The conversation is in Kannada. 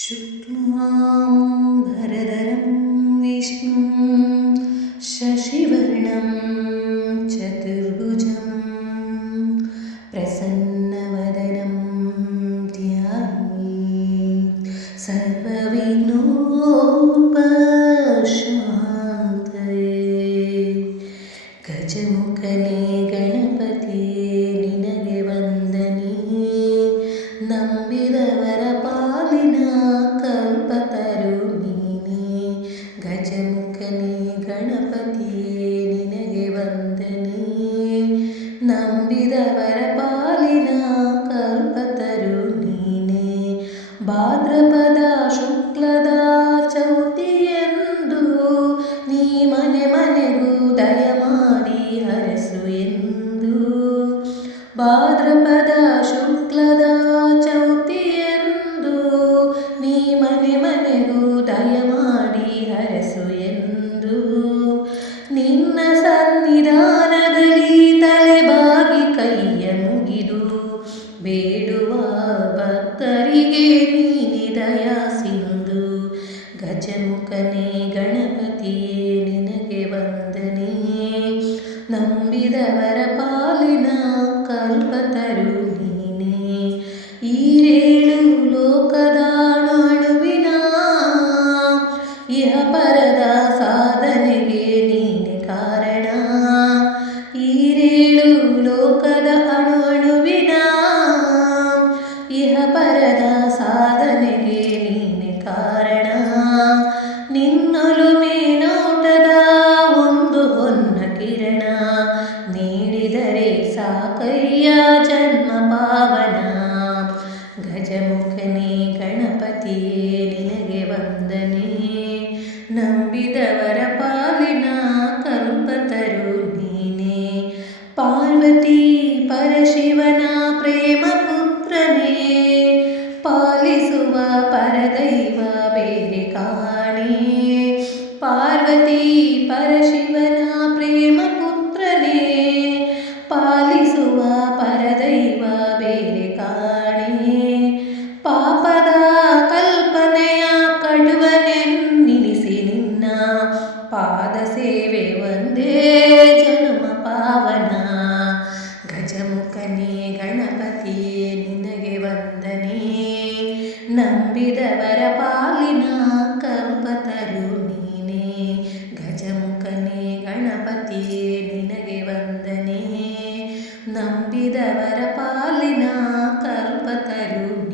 शुक्लां भरदरं विष्णुं शशिवर्णं चतुर्भुजं प्रसन्नवदनं ध्यामि सर्वविनोपश्वातये गजमुखले गणपते ನಂಬಿದವರ ಪಾಲಿನ ಕಲ್ಪತರು ನೀನೇ ಗಜಮುಖನೇ ಗಣಪತಿಯೇ ನಿನಗೆ ವಂದನೆ ನಂಬಿದವರ ಪಾಲಿನ ಕಲ್ಪತರು ನೀನೇ ಭಾದ್ರಪದ ಶುಕ್ಲದ ಚೌತಿಯೆಂದು ನೀ ಮನೆ ಮನೆಗೂ ದಯ ಮಾಡಿ ಹರಸು ಎಂದು ಭಾದ್ರಪದ ಶುಕ್ಲದ ಗಣಪತಿಯೇ ನಿನಗೆ ವಂದನೆ ನಂಬಿದವರ ಪಾಲಿನ ಕಲ್ಪತರು ಸಾಕಯ್ಯ ಜನ್ಮ ಪಾವನ. ಗಜಮುಖನೇ ಗಣಪತಿಯೇ, ನಿನಗೆ ವಂದನೆ. ನಂಬಿದವರ ಪಾಲಿನ ಕಲ್ಪತರು ನೀನೇ. ಪಾರ್ವತಿ ಪರಶಿವನ ಪ್ರೇಮ ಪುತ್ರನೇ. ಪಾಲಿಸುವ ಪರದೈವ ಬೇರೆ ಕಾಣೆ. ಪಾರ್ವತಿ ಪಾದ ಸೇವೆ ಒಂದೇ ಜನ್ಮ ಪಾವನ. ಗಜಮುಖನೇ ಗಣಪತಿ, ನಿನಗೆ ವಂದನೆ. ನಂಬಿದವರ ಪಾಲಿನ ಕಂಪತರು ನೀನೇ. ಗಜಮುಖನೇ ಗಣಪತಿ, ನಿನಗೆ ವಂದನೆ. ನಂಬಿದವರ ಪಾಲಿನ ಕಲ್ಪತರು